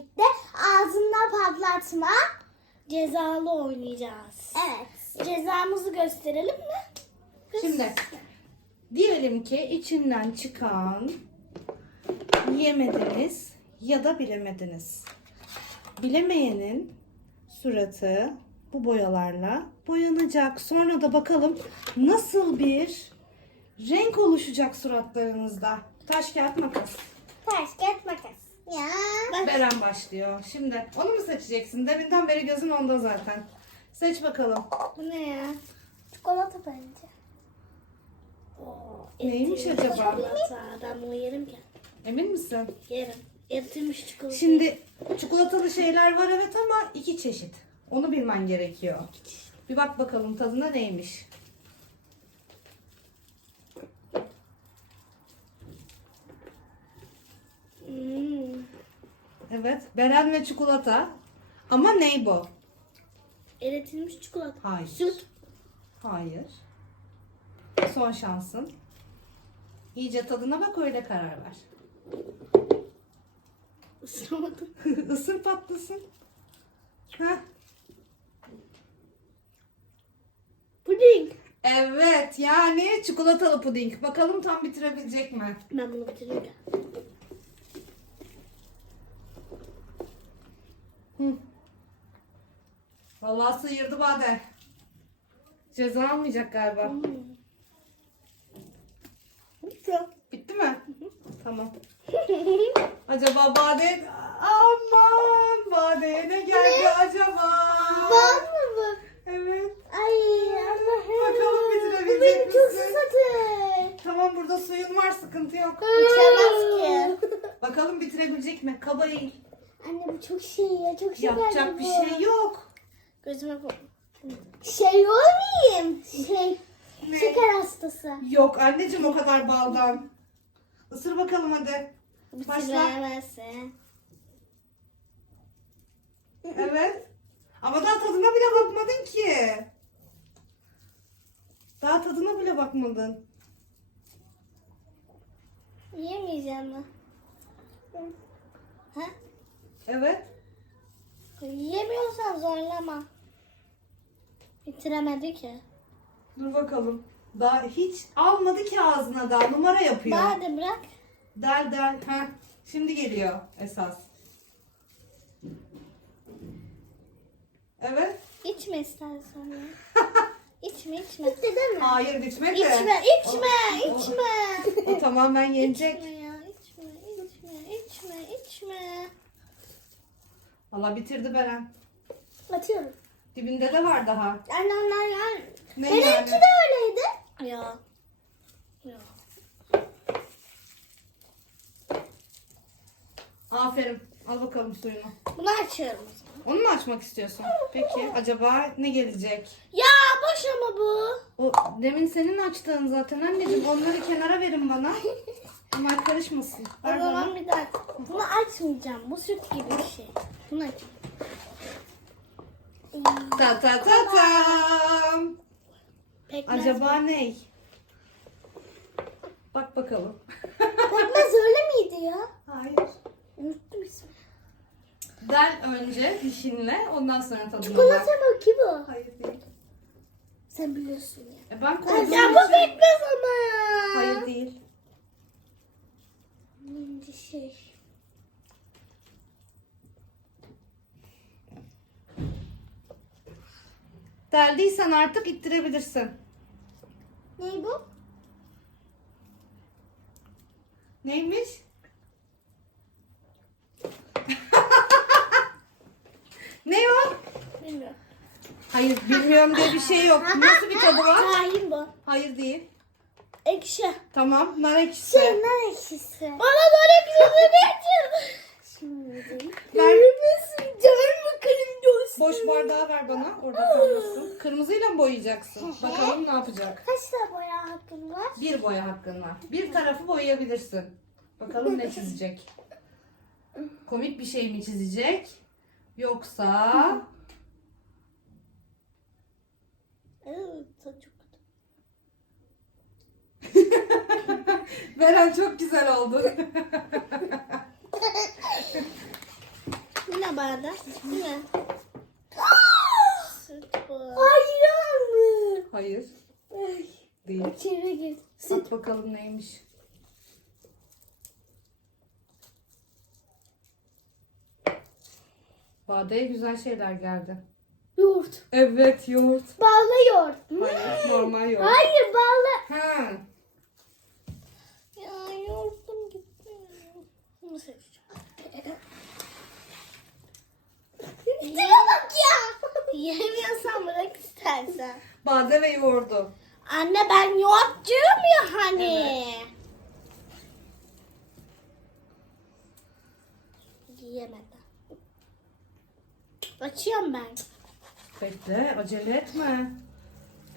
birlikte ağzında patlatma. Cezalı oynayacağız. Evet. Cezamızı gösterelim mi? Şimdi diyelim ki içinden çıkan yemediniz ya da bilemediniz. Bilemeyenin suratı bu boyalarla boyanacak. Sonra da bakalım nasıl bir renk oluşacak suratlarınızda. Taş kağıt makas. Taş, kağıt, makas. Ya. Beren başlıyor. Şimdi onu mu seçeceksin? Deminden beri gözün onda zaten. Seç bakalım. Bu ne ya? Çikolata bence. Neymiş acaba? Ben bunu yerim ki. Emin misin? Yerim. Eritilmiş çikolata. Şimdi çikolatalı şeyler var evet ama iki çeşit. Onu bilmen gerekiyor. Bir bak bakalım tadına neymiş. Hmm. Evet, beren ve çikolata. Ama ney bu? Eritilmiş çikolata. Hayır. Süt. Hayır. Son şansın. İyice tadına bak öyle karar ver. Isıramadım. Isır patlasın. Heh. Puding. Evet yani çikolatalı puding. Bakalım tam bitirebilecek mi? Ben bunu bitiririm Hı. Vallahi sıyırdı Bade. Ceza almayacak galiba. Hmm. Bitti mi? Tamam. Acaba Bade... Aman Bade'ye ne geldi acaba? Var mı bu? Evet. Ay Allah'ım. Bakalım bitirebilecek beni çok misin? susadı. Tamam burada suyun var sıkıntı yok. İçemez ki. Bakalım bitirebilecek mi? Kaba eğil. Bu çok şey ya. Çok şekerli Yapacak bu. bir şey yok. Gözüme koy. Şey olmayayım. Şey. Ne? Şeker hastası. Yok anneciğim o kadar baldan. Isır bakalım hadi. Başla. Bitiremezsin. Evet. Ama daha tadına bile bakmadın ki. Daha tadına bile bakmadın. Yemeyeceğim mi? Ha? Evet. Yemiyorsan zorlama. Bitiremedi ki. Dur bakalım. Daha hiç almadı ki ağzına daha numara yapıyor. Hadi bırak. Del del. Heh. Şimdi geliyor esas. Evet. İçme istersen ya. içme içme. Bitti değil mi? Hayır bitmedi. İçme içme içme. O tamamen yenecek içme içme içme. Valla bitirdi Beren. Atıyorum. Dibinde de var daha. Anne onlar yani. Ne Benimki yani? de öyleydi. Ya. Ya. Aferin. Al bakalım suyunu. Bunu açıyorum. Onu mu açmak istiyorsun? Peki acaba ne gelecek? Ya boş ama bu. O demin senin açtığın zaten anneciğim. Onları kenara verin bana. Onlar karışmasın. O Ver bana. zaman bir dakika. Bunu açmayacağım. Bu süt gibi bir şey. Bunu aç. Ta ta ta tam. Pekmez. Acaba ne? Bak bakalım. Pekmez öyle miydi ya? Hayır. Unuttum ismini. Del önce dişinle ondan sonra tadına Çikolata bak. mı ki bu? Hayır değil. Sen biliyorsun ya. E ben koyduğum Ya bu pekmez ama. Hayır değil. Neydi şey? Deldiysen artık ittirebilirsin. Ne bu? Neymiş? ne o? Bilmiyorum. Hayır bilmiyorum diye bir şey yok. Nasıl bir tadı var? Hain bu. Hayır değil. Ekşi. Tamam nar ekşisi. Şey nar ekşisi. Bana böyle ekşisi ne Şimdi. Ver. Canım bakalım dost. Boş bardağı ver bana. Orada kalmasın. Kırmızıyla mı boyayacaksın? Bakalım ne yapacak. Kaç tane boya hakkın var? Bir boya hakkın var. Bir tarafı boyayabilirsin. Bakalım ne çizecek. Komik bir şey mi çizecek? Yoksa Evet. Beren çok güzel oldu. Yine bardak. Yine. Süt bu. Ayran mı? Hayır. Ay, Değil. İçeri gir. Bak bakalım neymiş. Bade'ye güzel şeyler geldi. Yoğurt. Evet yoğurt. Ballı yoğurt. Hayır normal yoğurt. Hayır ballı. Ha. Bunu seçeceğim. Şuna bak ya. Yemiyorsan bırak istersen. Bade ve yoğurdu. Anne ben yoğurtçuyum ya hani. Yiyemeden. Açıyorum ben. Bekle acele etme.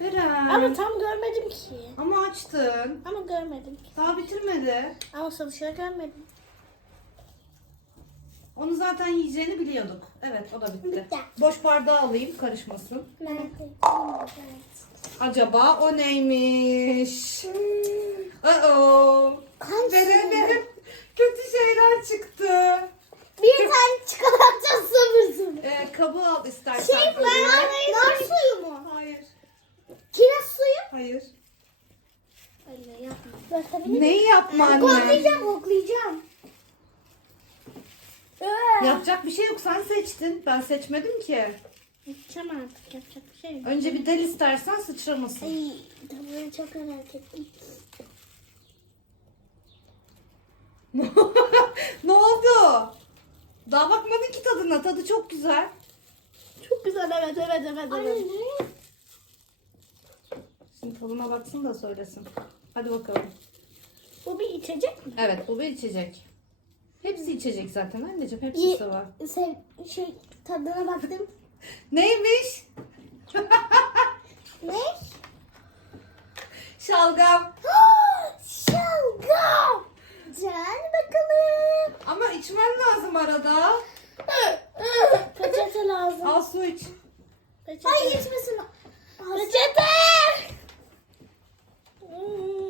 Beren. Ama tam görmedim ki. Ama açtın. Ama görmedim ki. Daha bitirmedi. Ama sonuçta görmedim. Onu zaten yiyeceğini biliyorduk. Evet o da bitti. Bitti. Boş bardağı alayım karışmasın. Acaba o neymiş? Hmm. Uh-oh. Berenlerin kötü şeyler çıktı. Bir tane çikolata sıvırsın. Ee, kabı al istersen. Şey ben nar suyu mu? Hayır. Kiraz suyu. Hayır. Öyle yapma. Neyi yapma anne? Koklayacağım koklayacağım. Ee, Yapacak bir şey yok. Sen seçtin. Ben seçmedim ki. Gideceğim artık yapacak bir şey yok. Önce bir del istersen sıçramasın. Ay, tadını çok merak ettim. ne oldu? Daha bakmadın ki tadına. Tadı çok güzel. Çok güzel evet evet evet. Evet. Şimdi tadına baksın da söylesin. Hadi bakalım. Bu bir içecek mi? Evet bu bir içecek. Hepsi içecek zaten anneciğim. Hepsi de var. Sev, şey tadına baktım. Neymiş? ne? Şalgam. Şalgam. Can bakalım. Ama içmen lazım arada. Peçete lazım. Al su iç. Peçete. Ay içmesin. Peçete. Ay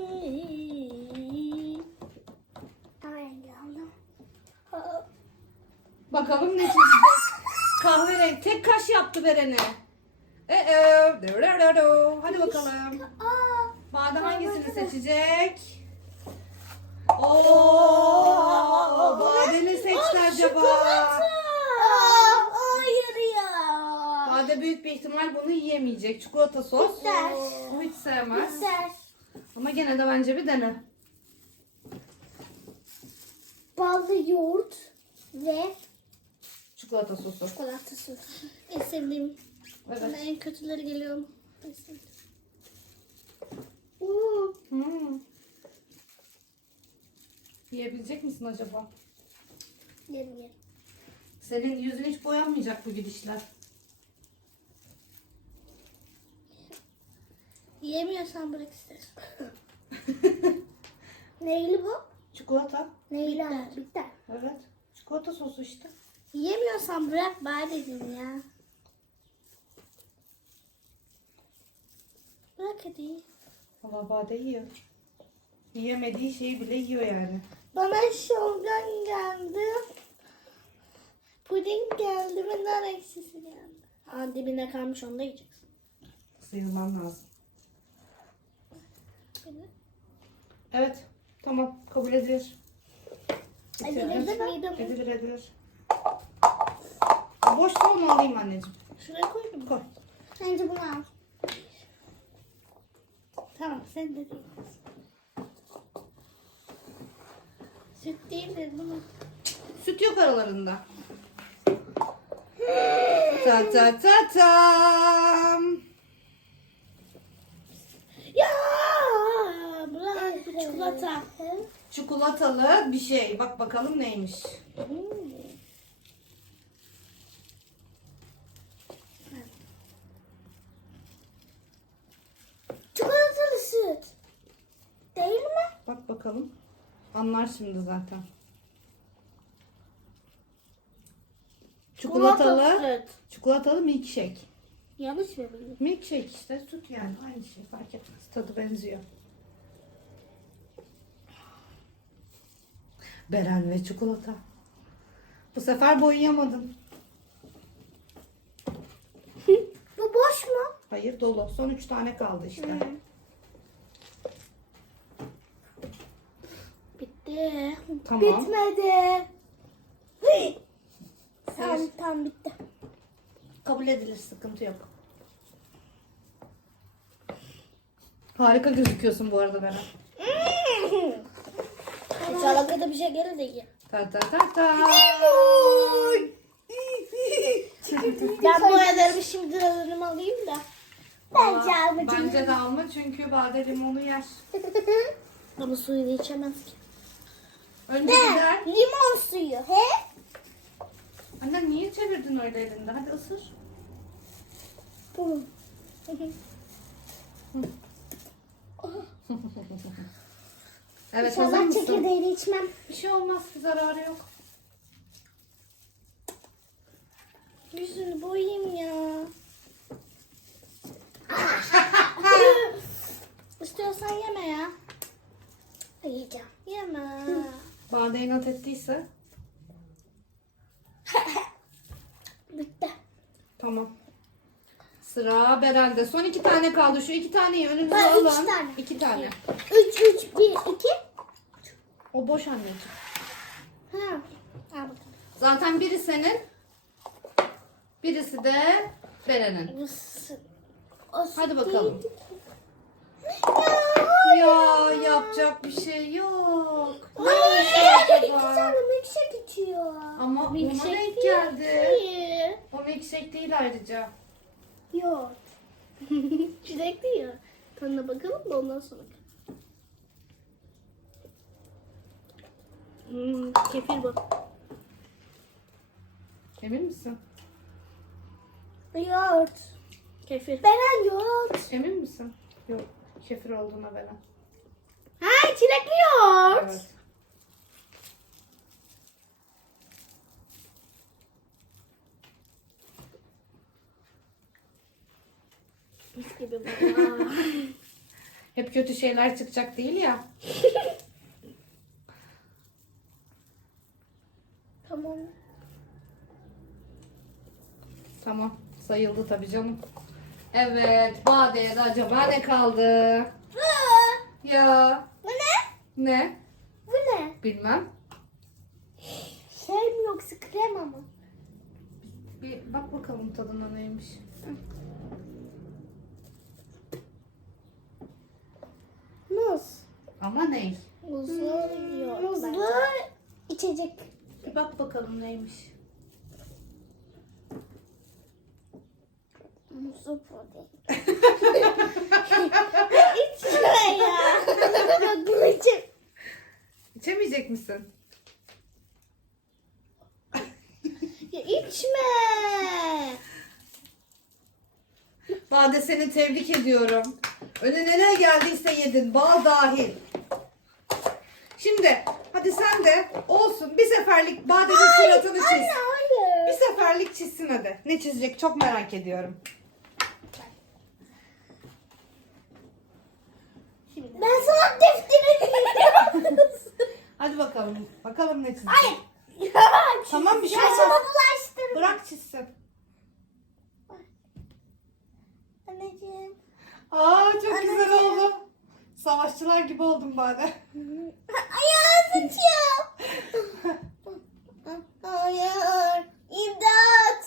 Bakalım ne çizecek. Kahverengi. Tek kaş yaptı Beren'e. Ee, dırırırı. Hadi bakalım. Bade hangisini seçecek? Oo, Bade ne seçti acaba? Aa, hayır ya. Bade büyük bir ihtimal bunu yiyemeyecek. Çikolata sos. O hiç sevmez. Ama gene de bence bir dene. Ballı yoğurt ve Çikolata sosu. çikolata sosu. En sevdiğim. Bana Evet. en kötüleri geliyor. En sevdiğim. Oo, Hmm. Yiyebilecek misin acaba? yerim yerim. Senin yüzün hiç boyanmayacak bu gidişler. Yiyemiyorsan bırak istersen. Neyli bu? Çikolata. Neyli ama bitter. Evet. Çikolata sosu işte. Yiyemiyorsan bırak bari dedim ya. Bırak hadi. Ama Bade yiyor. Yiyemediği şeyi bile yiyor yani. Bana şalgam geldi. Puding geldi ve nar ekşisi geldi. Aa, dibine kalmış onu da yiyeceksin. Sıyırman lazım. Evet. Tamam. Kabul edilir. Edilir mi? Edilir edilir. Boşta onu alayım anneciğim. Şuraya koydum mu? Koy. Bence bunu al. Tamam sen de değil. Süt değil mi? Süt yok aralarında. ta ta ta tam. Ya bırak çikolata. Çikolatalı bir şey. Bak bakalım neymiş. Hmm. Var şimdi zaten. Çikolatalı, süt. çikolatalı milkshake. Yanlış mı bildim? Milkshake işte süt yani aynı şey fark etmez. Tadı benziyor. Beren ve çikolata. Bu sefer boyayamadım. Bu boş mu? Hayır dolu. Son üç tane kaldı işte. Hı. Bitti. Tamam. Bitmedi. Evet. Tamam tamam bitti. Kabul edilir. Sıkıntı yok. Harika gözüküyorsun bu arada Beren. Kötü bir şey gelir de ye. Ta ta ta ta. Ben bu boyalarımı şimdi önüme alayım da. Bence almacım. Bence de alma çünkü bade limonu yer. Ama suyunu içemez ki. Önce gider. Limon suyu. He? Anne niye çevirdin öyle elinde? Hadi ısır. Bu. Evet hazır İnşallah mısın? çekirdeğini içmem. Bir şey olmaz ki zararı yok. Yüzünü boyayayım ya. İstiyorsan yeme ya. Yiyeceğim. Yeme. Bade inat ettiyse Bitti. tamam. Sıra Berel'de. Son iki tane kaldı. Şu iki taneyi önümüze Ben üç tane. İki tane. Üç, üç, bir, iki. O boş anneciğim. Ha. Al bakalım. Zaten biri senin. Birisi de Beren'in. Hadi bakalım. Ya, Ya yapacak bir şey yok. Ne olacak acaba? tane milkshake içiyor. Ama ona Milkshake denk değil. geldi. İyi. O milkshake değil ayrıca. Yok. Çilekli ya. Tadına bakalım da ondan sonra. Hmm, kefir bu. Emin misin? Yoğurt. Kefir. Beren yoğurt. Emin misin? Yok. Kefir olduğuna Beren. Ha çilekli yoğurt. Evet. Mis gibi bu. Hep kötü şeyler çıkacak değil ya. Tamam. Tamam. Sayıldı tabii canım. Evet. Bade'ye de acaba ne kaldı? Aa, Ya. bu ne? Ne? Bu ne? Bilmem. Şey mi yoksa krema mı? Bir bak bakalım tadına neymiş. Muz. Ama ney? Muzlu yoğurt. Muzlu içecek. Bir bak bakalım neymiş. Muzlu puding. İçme ya. Bunu içe. İçemeyecek misin? ya içme. Bade seni tebrik ediyorum. Önüne ne geldiyse yedin. Bal dahil. Şimdi hadi sen de olsun bir seferlik Bade'nin suratını çiz. Anne hayır. Bir seferlik çizsin hadi. Ne çizecek çok merak ediyorum. Ben sana defterini Hadi bakalım. Bakalım ne çizecek. Hayır. Tamam, bir şey Yaşama olmaz. bulaştırma. Bırak çizsin. Anneciğim. Aa çok güzel Anneciğim. oldu. Savaşçılar gibi oldum Bade. Ayağım sıçıyor. Hayır. İmdat.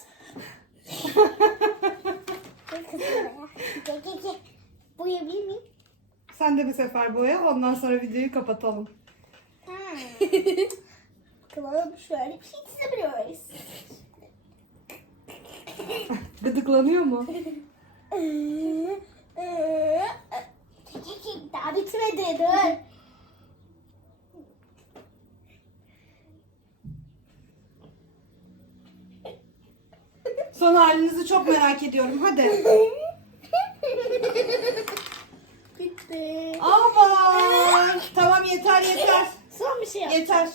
Kızım. Sen de bir sefer boya ondan sonra videoyu kapatalım. Bakalım şöyle bir şey çizebiliyoruz. Gıdıklanıyor mu? Daha bitmedi dur. Son halinizi çok merak ediyorum. Hadi. Bitti. Aman. Tamam yeter yeter. Son bir şey yap. Yeter.